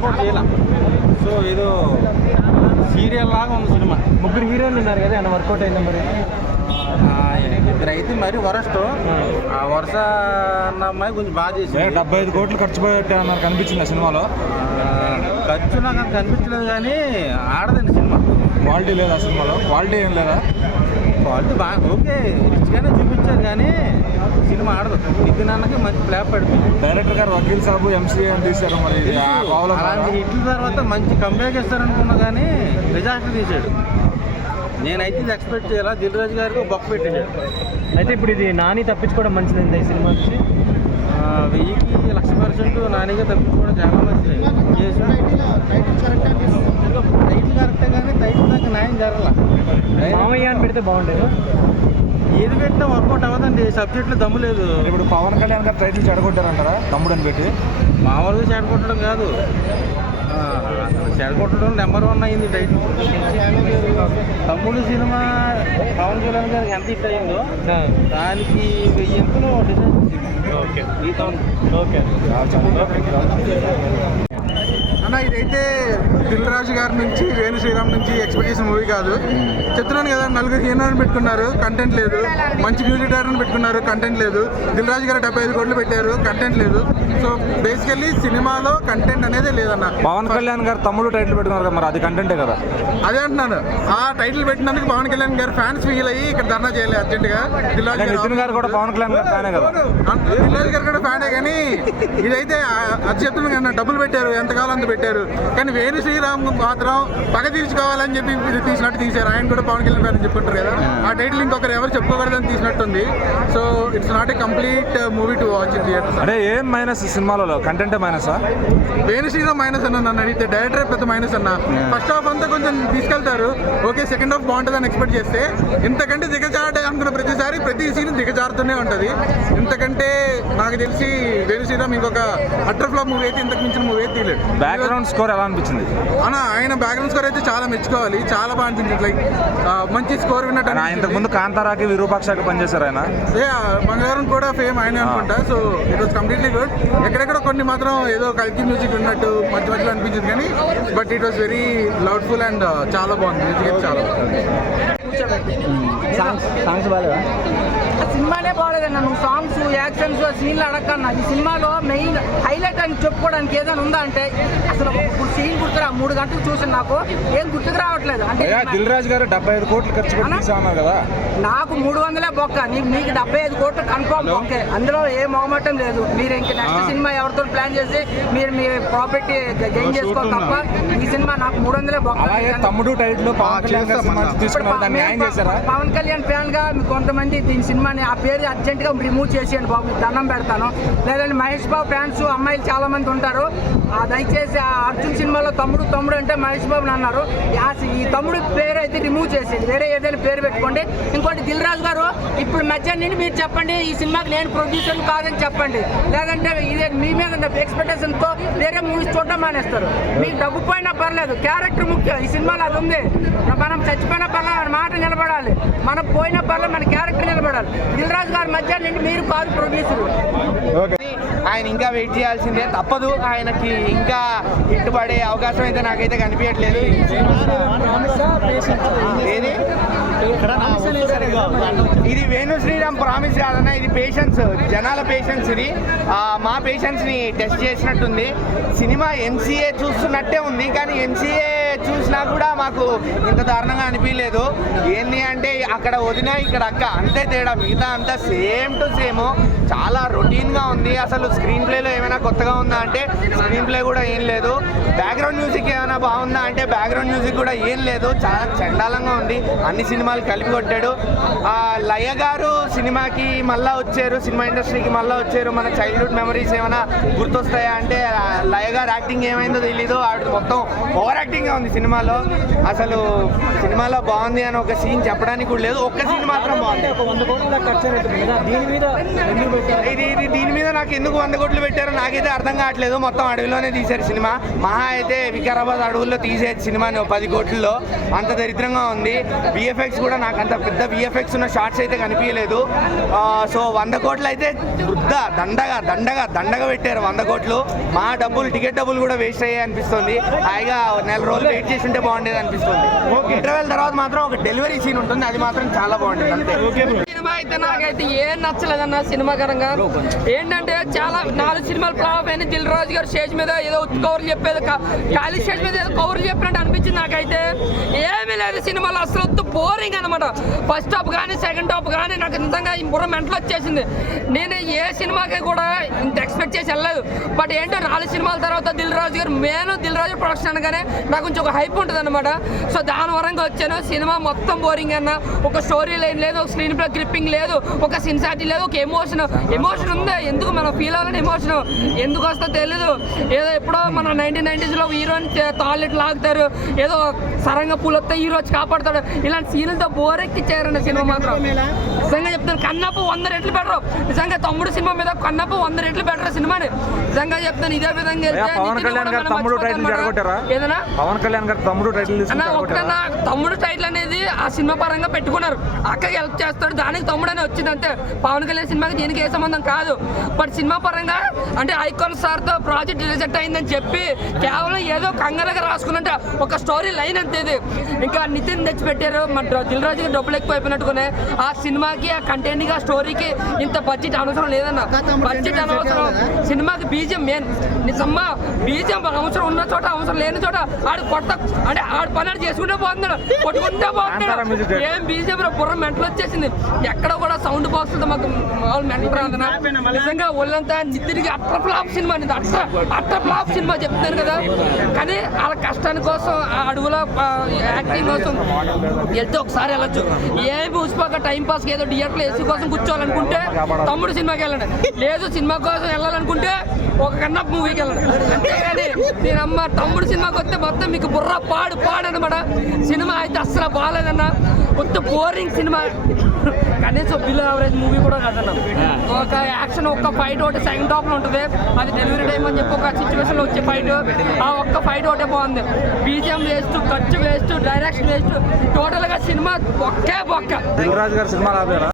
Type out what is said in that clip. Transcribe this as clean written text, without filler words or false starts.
Work out చేయాల. So ఏదో serial లాగా ఉంది సినిమా. ముగ్గురు హీరోయిన్లు ఉన్నారు కదా, ఏమన్నా వర్కౌట్ అయిందా మరి? ఇద్దరు అయితే మరి వరస్ట్. ఆ వరుస అన్న అమ్మాయి కొంచెం బాగా చేసింది. 75 కోట్లు ఖర్చు పెట్టే అన్నారు, కనిపించింది ఆ సినిమాలో. ఖర్చు నాకు కనిపించలేదు కానీ ఆడదండి సినిమా. క్వాలిటీ లేదా సినిమాలో? క్వాలిటీ ఏం లేదా? క్వాలిటీ బాగా ఓకే, రిచ్గానే చూపించారు కానీ సినిమా ఆడదు. నితిన్ అన్నకి మంచి ఫ్లాప్ పడుతుంది. డైరెక్టర్ గారు వకీల్ సాబు ఎంసీ అని తీశారు. మరి అలాంటి హిట్ల తర్వాత మంచి కంబ్యాక్ ఇస్తారనుకున్నా కానీ డిజాస్టర్ తీసాడు. నేనైతే ఇది ఎక్స్పెక్ట్ చేయాలా. దిల్ రాజు గారికి బొక్క పెట్టాడు. అయితే ఇప్పుడు ఇది నాని తప్పించుకోవడం మంచిదండి ఈ సినిమా నుంచి. 1000కి 1,00,000% నానిగా తప్పించుకోవడం చాలా మంచిది. టైటిల్ కరెక్టే కానీ టైటిల్ దాకా న్యాయం జరగల. మామయ్య అని పెడితే బాగుండేది. ఏది పెట్టినా వర్కౌట్ అవ్వదండి, సబ్జెక్ట్లో దమ్ము లేదు. ఇప్పుడు పవన్ కళ్యాణ్ గారు టైటిల్ చెడగొట్టారంటారా తమ్ముడు అని పెట్టి? మామూలుగా చెడగొట్టడం కాదు, చెడగొట్టడం నెంబర్ 1 అయింది టైటిల్. తమ్ముడు సినిమా పవన్ కళ్యాణ్ గారికి ఎంత హిట్ అయిందో దానికి 1000 డిజైన్. ఓకే ఓకే అన్న, ఇదైతే దిల్ రాజు గారి నుంచి వేణు శ్రీరామ్ నుంచి ఎక్స్పెక్టేషన్ మూవీ కాదు. చెప్తున్నాను కదా, 4 హీరోలను పెట్టుకున్నారు, కంటెంట్ లేదు. మంచి మ్యూజిక్ డైరెక్టర్ని పెట్టుకున్నారు, కంటెంట్ లేదు. దిల్ రాజు గారు 75 కోట్లు పెట్టారు, కంటెంట్ లేదు. సో బేసికల్లీ సినిమాలో కంటెంట్ అనేది లేదన్న. పవన్ కళ్యాణ్ గారు తమ్ముడు టైటిల్ పెట్టుకున్నారు కదా, మరి అది కంటెంటే కదా? అదే అంటున్నాను, ఆ టైటిల్ పెట్టినందుకు పవన్ కళ్యాణ్ గారు ఫ్యాన్స్ ఫీల్ అయ్యి ఇక్కడ ధర్నా చేయలేదు అర్జెంట్గా. నితిన్ గారు కూడా పవన్ కళ్యాణ్ గారు ఫ్యానే కదా? దిల్ రాజు గారు కూడా ఫ్యానే, కానీ ఇదైతే అది చెప్తున్నాను కదా, డబ్బులు పెట్టారు, ఎంతకాలం అంత పెట్టారు. కానీ వేణు శ్రీరామ్ మాత్రం పగ తీర్చుకోవాలని చెప్పి ఇది తీసినట్టు తీశారు. ఆయన కూడా పవన్ కళ్యాణ్ గారు చెప్పుకుంటారు కదా, ఆ టైటిల్ ఇంకొకరు ఎవరు చెప్పుకోకూడదని తీసినట్టుంది. So it's not a complete movie to watch in theatres. అంటే ఏం మైనస్ సినిమాలో? కంటెంటే మైనసా? వేణు శ్రీరామ్ మైనస్ అన్న, నన్ను అడిగితే డైరెక్టర్ పెద్ద మైనస్ అన్న. ఫస్ట్ హాఫ్ అంతా కొంచెం తీసుకెళ్తారు, ఓకే. సెకండ్ హాఫ్ బాగుంటుందని ఎక్స్పెక్ట్ చేస్తే ఇంతకంటే దిగజారే అనుకున్న ప్రతి సీన్ దిగజారుతూనే ఉంటుంది. ఇంతకంటే నాకు తెలిసి వేణు శ్రీరామ్ ఇంకొక అటర్ ఫ్లాప్ మూవీ అయితే ఇంతకు మించిన మూవీ అయితే తీయలేదు. బ్యాక్గ్రౌండ్ స్కోర్ ఎలా అనిపించింది అన్న? ఆయన బ్యాక్గ్రౌండ్ స్కోర్ అయితే చాలా మెచ్చుకోవాలి, చాలా బాగా అనిపించింది. లైక్ మంచి స్కోర్ విన్నట్టు. ఇంతకు ముందు కాంతారాకి విరూపాక్షకి పనిచేశారు ఆయన. మంగళవారం కూడా ఫేమ్ ఆయన అనుకుంటా. So it was completely good. ఎక్కడెక్కడ కొన్ని మాత్రం ఏదో కల్కి మ్యూజిక్ ఉన్నట్టు మధ్య మధ్యలో అనిపించింది కానీ but it was very loudful and చాలా బాగుంది. మ్యూజిక్ అయితే చాలా బాగుంది. సాంగ్స్ బాగా సినిమానే బాగలేదన్న. నువ్వు సాంగ్స్, యాక్షన్స్, సీన్లు అడగన్నా. ఈ సినిమాలో మెయిన్ హైలైట్ అని చెప్పుకోవడానికి ఏదైనా ఉందా అంటే అసలు సీన్ గుర్తురా. 3 గంటలు చూసి నాకు ఏం గుర్తుకు రావట్లేదు. అంటే దిల్ రాజు గారు 75 కోట్లు ఖర్చు పెట్టి కదా, నాకు 300 బొక్క, మీకు 75 కోట్లు కన్ఫర్మ్ బొక్కే. అందులో ఏ మొహమాటం లేదు. మీరు ఇంక నెక్స్ట్ సినిమా ఎవరితో ప్లాన్ చేసి మీరు మీ ప్రాపర్టీ గెయిన్ చేసుకోవాలి తప్ప ఈ సినిమా నాకు 300 బొక్క. తమ్ముడు టైటిల్ పవన్ కళ్యాణ్ ఫ్యాన్ గా కొంతమంది దీని సినిమాని ఆ పేరు అర్జెంట్ గా రిమూవ్ చేసేయండి బాబు, దండం పెడతాను. లేదంటే మహేష్ బాబు ఫ్యాన్స్ అమ్మాయిలు చాలా మంది ఉంటారు, దయచేసి ఆ అర్జున్ సినిమాలో తమ్ముడు తమ్ముడు అంటే మహేష్ బాబుని అన్నారు. ఈ తమ్ముడు పేరు అయితే రిమూవ్ చేసేది, వేరే ఏదైనా పేరు పెట్టుకోండి. ఇంకోటి దిల్ రాజు గారు ఇప్పుడు మధ్యాహ్నం మీరు చెప్పండి ఈ సినిమాకి నేను ప్రొడ్యూసర్ కాదని చెప్పండి. లేదంటే ఇదే మీ మీద ఎక్స్పెక్టేషన్ తో వేరే మూవీస్ చూడడం మానేస్తారు. మీకు డబ్బు పోయినా పర్లేదు, క్యారెక్టర్ ముఖ్యం. ఈ సినిమాలో అది ఉంది. మనం చచ్చిపోయినా పర్లేదు, మన మాట నిలబడాలి. మనం పోయినా పర్లేదు, మన క్యారెక్టర్ నిలబడాలి. దిల్ రాజు గారు మధ్యాహ్నం మీరు కాదు ప్రొడ్యూసర్. ఆయన ఇంకా వెయిట్ చేయాల్సిందే, తప్పదు. ఆయనకి ఇంకా ఇట్టుపడే అవకాశం అయితే నాకైతే కనిపించట్లేదు. ఏది ఇది వేణు శ్రీరామ్ ప్రామిస్ కాదన్నా, ఇది పేషెన్స్, జనాల పేషెన్స్. ఇది మా పేషెన్స్ని టెస్ట్ చేసినట్టుంది. సినిమా ఎంసీఏ చూస్తున్నట్టే ఉంది, కానీ ఎంసీఏ చూసినా కూడా మాకు ఇంత దారుణంగా అనిపించలేదు. ఏంది అంటే అక్కడ వదిన ఇక్కడ అక్క అంతే తేడా, మిగతా అంతా సేమ్ టు సేమ్. చాలా రొటీన్గా ఉంది. అసలు స్క్రీన్ ప్లేలో ఏమైనా కొత్తగా ఉందా అంటే స్క్రీన్ ప్లే కూడా ఏం లేదు. బ్యాక్గ్రౌండ్ మ్యూజిక్ ఏమైనా బాగుందా అంటే బ్యాక్గ్రౌండ్ మ్యూజిక్ కూడా ఏం లేదు. చాలా చండాలంగా ఉంది. అన్ని సినిమాలు కలిపి కొట్టాడు. లయ గారు సినిమాకి మళ్ళా వచ్చారు, సినిమా ఇండస్ట్రీకి మళ్ళీ వచ్చారు. మన చైల్డ్హుడ్ మెమరీస్ ఏమైనా గుర్తొస్తాయా అంటే లయ గారు యాక్టింగ్ ఏమైందో తెలీదు. మొత్తం ఓవర్ యాక్టింగ్ ఉంది సినిమాలో. అసలు సినిమాలో బాగుంది అని ఒక సీన్ చెప్పడానికి కూడా లేదు. ఒక్క సీన్ మాత్రం బాగుంది. దీని మీద నాకు ఎందుకు 100 కోట్లు పెట్టారో నాకైతే అర్థం కావట్లేదు. మొత్తం అడవిలోనే తీశారు సినిమా. మహా అయితే వికారాబాద్ అడవుల్లో తీసేది సినిమాని 10 కోట్లలో. అంత దరిద్రంగా ఉంది. విఎఫ్ఎక్స్ కూడా నాకు అంత పెద్ద విఎఫ్ఎక్స్ ఉన్న షార్ట్స్ అయితే కనిపించలేదు. సో 100 కోట్లు అయితే వృద్ధ దండగా పెట్టారు. 100 కోట్లు మా టికెట్ డబ్బులు కూడా వేస్ట్ అయ్యాయి అనిపిస్తుంది. హాయిగా 4 రోజులు వెయిట్ చేసి ఉంటే బాగుండేది అనిపిస్తుంది. ఇంటర్వెల్ తర్వాత మాత్రం ఒక డెలివరీ సీన్ ఉంటుంది, అది మాత్రం చాలా బాగుంటుంది అంతే. సినిమా అయితే నాకైతే ఏం నచ్చలేదన్న. సినిమాకరంగా ఏంటంటే చాలా 4 సినిమాలు ఫ్లాప్ అయిన. దిల్ రాజు గారు స్టేజ్ మీద ఏదో కవర్లు చెప్పేది, ఖాళీ స్టేజ్ మీద ఏదో కవర్లు చెప్పినట్టు అనిపించింది నాకైతే. ఏమీ లేదు సినిమాలో, అసలు బోరింగ్ అనమాట. ఫస్ట్ హాఫ్ కానీ సెకండ్ హాఫ్ కానీ నాకు నిజంగా బుర్ర మెంటలు వచ్చేసింది. నేను ఏ సినిమాకి కూడా ఇంత ఎక్స్పెక్ట్ చేసి వెళ్ళలేదు. బట్ ఏంటో 4 సినిమాల తర్వాత దిల్ రాజు గారు దిల్ రాజు ప్రొడక్షన్ అనగానే నాకు కొంచెం ఒక హైప్ ఉంటుంది అనమాట. సో దాని వరంగా వచ్చాను. సినిమా మొత్తం బోరింగ్ అన్న. ఒక స్టోరీ లైన్ లేదు, ఒక స్క్రీన్ ప్లే గ్రిప్పింగ్ లేదు, ఒక సిన్సారిటీ లేదు, ఒక ఎమోషన్ ఉంది. ఎందుకు మనం ఫీల్ అవ్వాలని ఎమోషన్ ఎందుకు వస్తుందో తెలీదు. ఏదో ఎప్పుడో మన 1990s లో హీరోని తాళ్ళెట్ లాగుతారు, ఏదో సరంగా పూలు వస్తే హీరో వచ్చి కాపాడుతాడు. ఇలాంటి సీన్లతో బోరెక్కిచ్చారండి సినిమా మాత్రం. నిజంగా చెప్తాను, కన్నప్ప 100 రెట్లు బెటరు. నిజంగా తమ్ముడు సినిమా మీద కన్నప్ప 100 రెట్లు బెటర్ సినిమాని. నిజంగా చెప్తాను. ఇదే విధంగా పవన్ కళ్యాణ్ గారు తమ్ముడు టైటిల్ జరగొట్టారా? ఏదైనా పవన్ కళ్యాణ్ గారు తమ్ముడు టైటిల్ తమ్ముడు టైటిల్ అనేది ఆ సినిమా పరంగా పెట్టుకున్నారు. అక్కకి హెల్ప్ చేస్తాడు, దానికి తమ్ముడు అని వచ్చింది అంతే. పవన్ కళ్యాణ్ సినిమాకి దీనికి ఏ సంబంధం కాదు. బట్ సినిమా పరంగా అంటే ఐకాన్ స్టార్ తో ప్రాజెక్ట్ రిజెక్ట్ అయిందని చెప్పి కేవలం ఏదో కంగారుగా రాసుకున్నట్టు ఒక స్టోరీ లైన్ అంతేది. ఇంకా నితిన్ తెచ్చి పెట్టారు. మన దిల్ రాజు గారు డబ్బులు ఎక్కువ అయిపోయినట్టుకునే ఆ సినిమాకి, ఆ కంటెంట్ కి, ఆ స్టోరీకి ఇంత బడ్జెట్ అవసరం లేదన్న. బడ్జెట్ అనవసరం. సినిమాకి బీజియం మెయిన్. నిజమ్మా బీజియం అవసరం ఉన్న చోట, అవసరం లేని చోట ఆడు కొత్త అంటే ఆడు పని చేసుకుంటే పోతున్నాడు, కొట్టుకుంటే పోతున్నాడు. ఏం బీజియం బుర్ర మెంటలు వచ్చేసింది. ఎక్కడ కూడా సౌండ్ బాక్స్ మాకు మెంటల్ రాదన. నిజంగా ఒళ్ళంతా నిద్రకి అట్ట ఫ్లాప్ సినిమా, అట్ట ఫ్లాప్ సినిమా చెప్తాను కదా. కానీ వాళ్ళ కష్టాని కోసం, ఆ అడుగుల యాక్టింగ్ కోసం వెళ్తే ఒకసారి వెళ్ళొచ్చు. ఏమి ఊసిపోక టైం పాస్ ఏదో థియేటర్లో ఏసీ కోసం కూర్చోవాలనుకుంటే తమ్ముడు సినిమాకి వెళ్ళండి. లేదు సినిమా కోసం వెళ్ళాలనుకుంటే ఒక కన్నప్ప మూవీకి వెళ్ళండి. అంతేగాని నేను అమ్మ తమ్ముడు సినిమాకి వస్తే మొత్తం మీకు బుర్ర పాడనమాట. సినిమా అయితే అస్సలు బాగాలేదన్న. మొత్తం బోరింగ్ సినిమా. కనీసం బిలో యావరేజ్ మూవీ కూడా కాదన్న. ఒక యాక్షన్, ఒక్క ఫైట్ ఒకటి సెకండ్ హాఫ్ లో ఉంటుంది. అది డెలివరీ టైం అని చెప్పి ఒక సిచ్యువేషన్ లో వచ్చే ఫైట్, ఆ ఒక్క ఫైట్ ఒకటే బాగుంది. బీజిఎం వేస్ట్, ఖర్చు వేస్ట్, డైరెక్షన్ వేస్ట్. టోటల్ గా సినిమా బొక్కే బొక్క. దిల్ రాజు గారి సినిమా రాబోయారా?